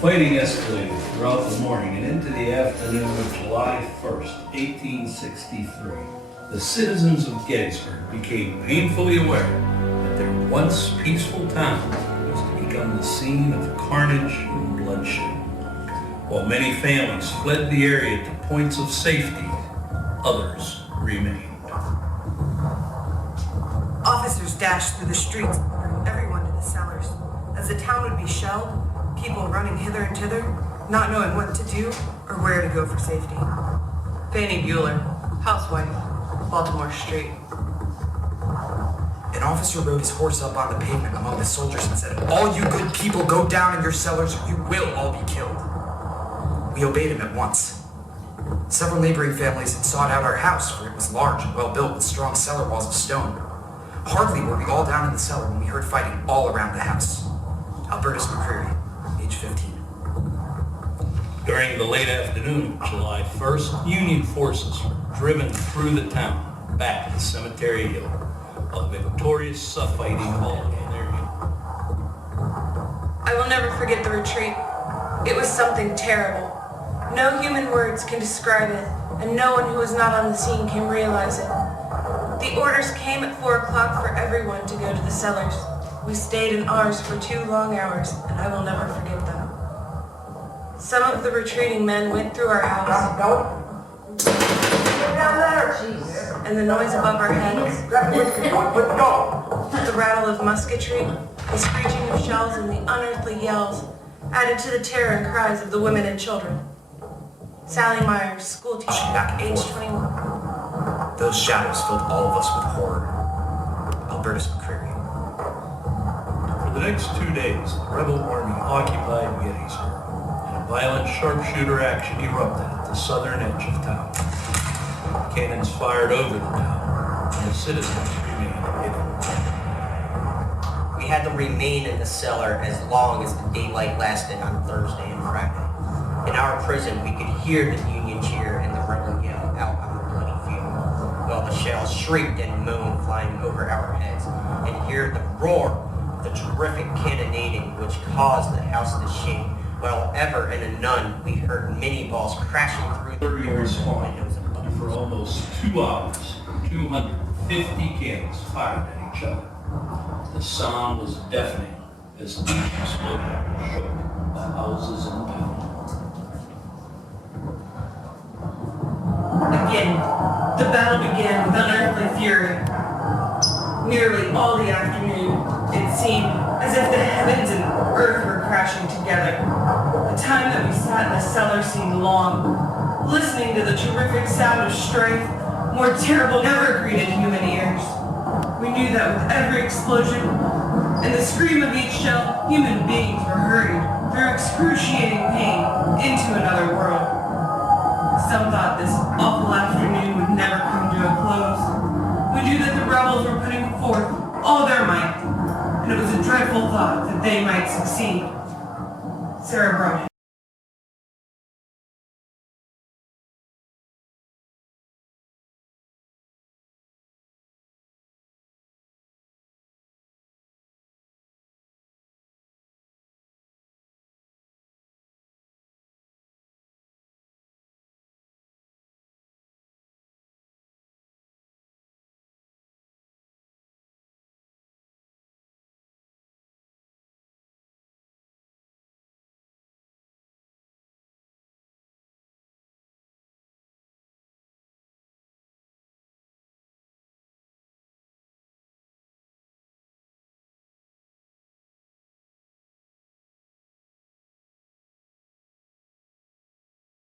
fighting escalated throughout the morning and into the afternoon of July 1st, 1863. The citizens of Gettysburg became painfully aware that their once peaceful town was to become the scene of carnage and bloodshed. While many families fled the area to points of safety, others remained. Officers dashed through the streets, ordering everyone to the cellars. As the town would be shelled, people running hither and thither, not knowing what to do or where to go for safety. Fanny Bueller, housewife, Baltimore Street. An officer rode his horse up on the pavement among the soldiers and said, "All you good people go down in your cellars or you will all be killed." We obeyed him at once. Several neighboring families had sought out our house, for it was large and well built with strong cellar walls of stone. Hardly were we all down in the cellar when we heard fighting all around the house. Albertus McCreary, age 15. During the late afternoon of July 1st, Union forces were driven through the town back to Cemetery Hill, while victorious fighting all in their hill. I will never forget the retreat. It was something terrible. No human words can describe it, and no one who was not on the scene can realize it. The orders came at 4 o'clock for everyone to go to the cellars. We stayed in ours for 2 long hours, and I will never forget them. Some of the retreating men went through our house, and the noise above our heads, the rattle of musketry, the screeching of shells, and the unearthly yells added to the terror and cries of the women and children. Sally Myers, schoolteacher, age 21. Those shadows filled all of us with horror. Albertus McCreary. For the next 2 days, the rebel army occupied Gettysburg, and a violent sharpshooter action erupted at the southern edge of town. Cannons fired over the town, and the citizens remained hidden. We had to remain in the cellar as long as the daylight lasted on Thursday and Friday. In our prison, we could hear the Union cheer and the rebel yell out on the bloody field, while the shells shrieked and moaned flying over our heads, and hear the roar of the terrific cannonading which caused the house to shake, while ever and anon we heard many balls crashing through the doors and windows and And for almost 2 hours, 250 cannons fired at each other. The sound was deafening as the explosion shook the houses in town. Again, the battle began with unearthly fury. Nearly all the afternoon, it seemed as if the heavens and earth were crashing together. The time that we sat in the cellar seemed long, listening to the terrific sound of strife, more terrible never greeted human ears. We knew that with every explosion and the scream of each shell, human beings were hurried through excruciating pain into another world. Some thought this awful afternoon would never come to a close. We knew that the rebels were putting forth all their might, and it was a dreadful thought that they might succeed. Sarah Brown.